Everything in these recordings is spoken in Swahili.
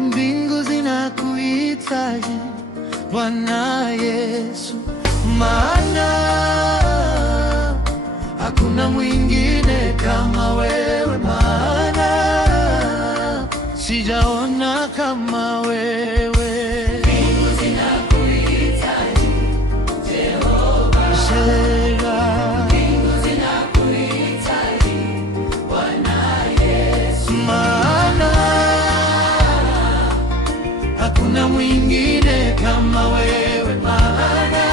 Mbingu zinakuhitaji Bwana Yesu, maana hakuna mwingine kama wewe, maana sijaona kama wewe. Mbingu zinakuhitaji Jehova Shammah. Mbingu zinakuhitaji Bwana Yesu, Maana hakuna mwingine kama wewe, maana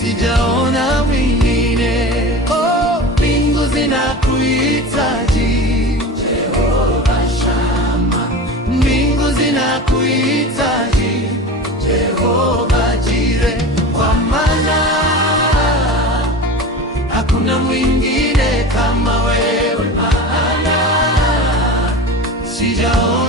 sijaona mwingine. Oh, mbingu zinakuhitaji Jehova Shammah. mbingu zinakuhitaji Jehova Jireh, kwa maana hakuna mwingine kama wewe, maana sijaona